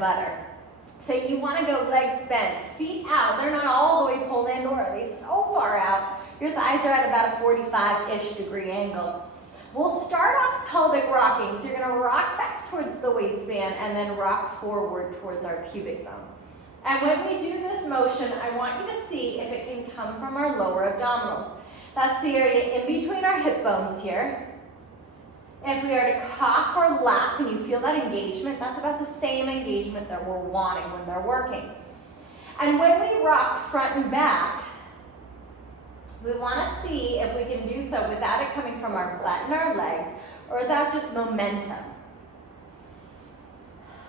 and butter. So you want to go legs bent, feet out. They're not all the way pulled in, nor are they so far out. Your thighs are at about a 45-ish degree angle. We'll start off pelvic rocking. So you're going to rock back towards the waistband and then rock forward towards our pubic bone. And when we do this motion, I want you to see if it can come from our lower abdominals. That's the area in between our hip bones here. If we are to cough or laugh and you feel that engagement, that's about the same engagement that we're wanting when they're working. And when we rock front and back, we want to see if we can do so without it coming from our butt and our legs or without just momentum.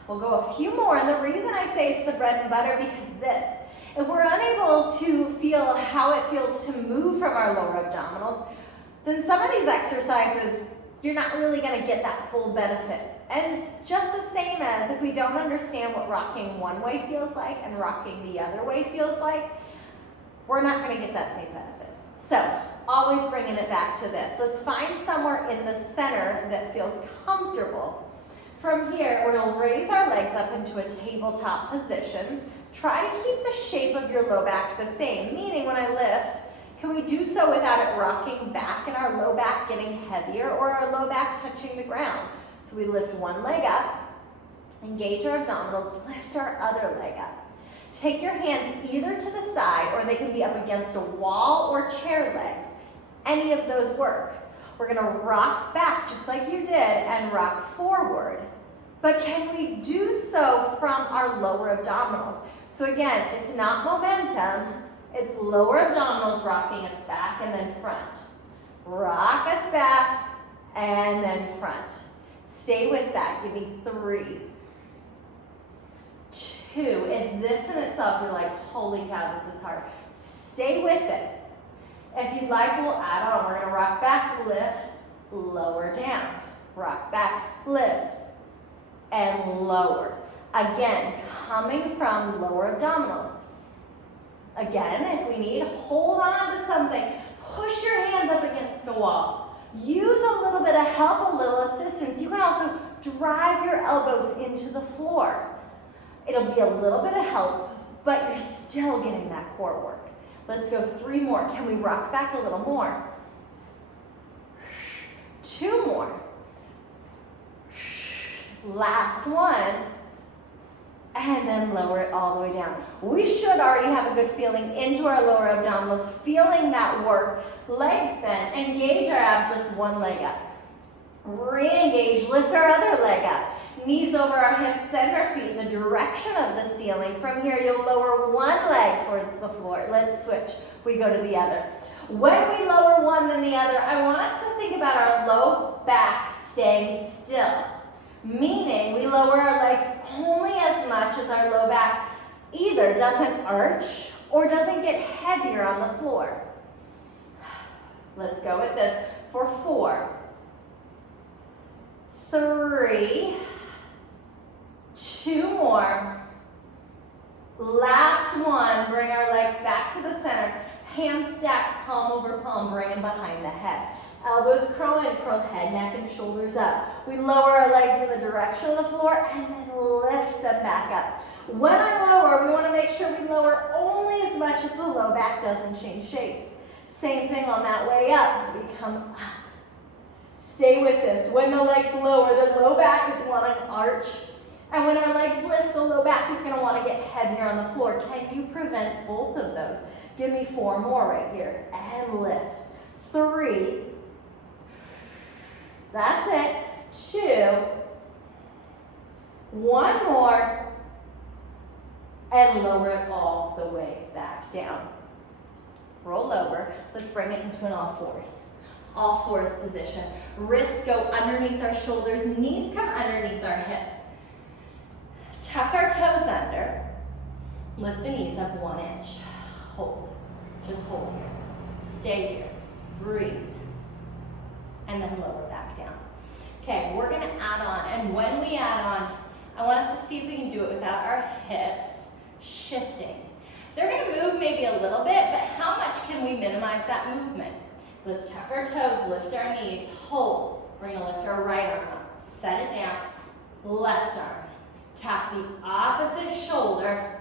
We'll go a few more, and the reason I say it's the bread and butter because this. If we're unable to feel how it feels to move from our lower abdominals, then some of these exercises, you're not really going to get that full benefit. And it's just the same as if we don't understand what rocking one way feels like and rocking the other way feels like, we're not going to get that same benefit. So, always bringing it back to this. Let's find somewhere in the center that feels comfortable. From here, we'll raise our legs up into a tabletop position. Try to keep the shape of your low back the same, meaning when I lift, can we do so without it rocking back and our low back getting heavier or our low back touching the ground? So we lift one leg up, engage our abdominals, lift our other leg up. Take your hands either to the side or they can be up against a wall or chair legs. Any of those work. We're gonna rock back just like you did and rock forward. But can we do so from our lower abdominals? So again, it's not momentum, it's lower abdominals rocking us back and then front. Rock us back and then front. Stay with that. Give me 3, 2. If this in itself, you're like, holy cow, this is hard. Stay with it. If you'd like, we'll add on. We're gonna rock back, lift, lower down. Rock back, lift, and lower. Again, coming from lower abdominals. Again, if we need, hold on to something. Push your hands up against the wall. Use a little bit of help, a little assistance. You can also drive your elbows into the floor. It'll be a little bit of help, but you're still getting that core work. Let's go 3 more. Can we rock back a little more? 2 more. Last one. And then lower it all the way down. We should already have a good feeling into our lower abdominals, feeling that work. Legs bent, engage our abs, lift one leg up. Re-engage, lift our other leg up. Knees over our hips, send our feet in the direction of the ceiling. From here, you'll lower one leg towards the floor. Let's switch. We go to the other. When we lower one then the other, I want us to think about our low back staying still. Meaning we lower our legs only as much as our low back either doesn't arch or doesn't get heavier on the floor. Let's go with this for 4, 3, 2 more. Last one, bring our legs back to the center. Hands stacked, palm over palm, bring them behind the head. Elbows curl in, curl head, neck, and shoulders up. We lower our legs in the direction of the floor and then lift them back up. When I lower, we want to make sure we lower only as much as the low back doesn't change shapes. Same thing on that way up. We come up. Stay with this. When the legs lower, the low back is wanting to arch. And when our legs lift, the low back is going to want to get heavier on the floor. Can you prevent both of those? Give me 4 more right here. And lift. 3. That's it. 2. 1 more. And lower it all the way back down. Roll over. Let's bring it into an all fours. All fours position. Wrists go underneath our shoulders. Knees come underneath our hips. Tuck our toes under. Lift the knees up 1 inch. Hold. Just hold here. Stay here. Breathe. And then lower back down. Okay, we're going to add on. And when we add on, I want us to see if we can do it without our hips shifting. They're going to move maybe a little bit, but how much can we minimize that movement? Let's tuck our toes, lift our knees, hold. We're going to lift our right arm up. Set it down. Left arm. Tap the opposite shoulder.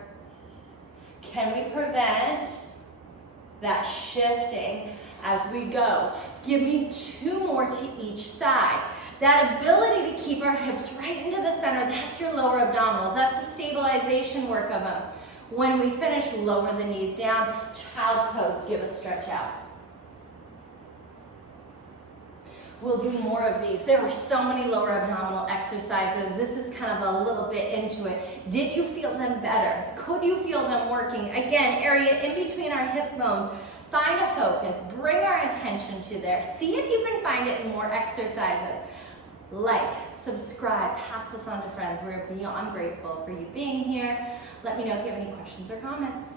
Can we prevent that shifting as we go? Give me 2 more to each side. That ability to keep our hips right into the center, that's your lower abdominals. That's the stabilization work of them. When we finish, lower the knees down. Child's pose, give a stretch out. We'll do more of these. There were so many lower abdominal exercises. This is kind of a little bit into it. Did you feel them better? Could you feel them working? Again, area in between our hip bones. Find a focus. Bring our attention to there. See if you can find it in more exercises. Like, subscribe, pass this on to friends. We're beyond grateful for you being here. Let me know if you have any questions or comments.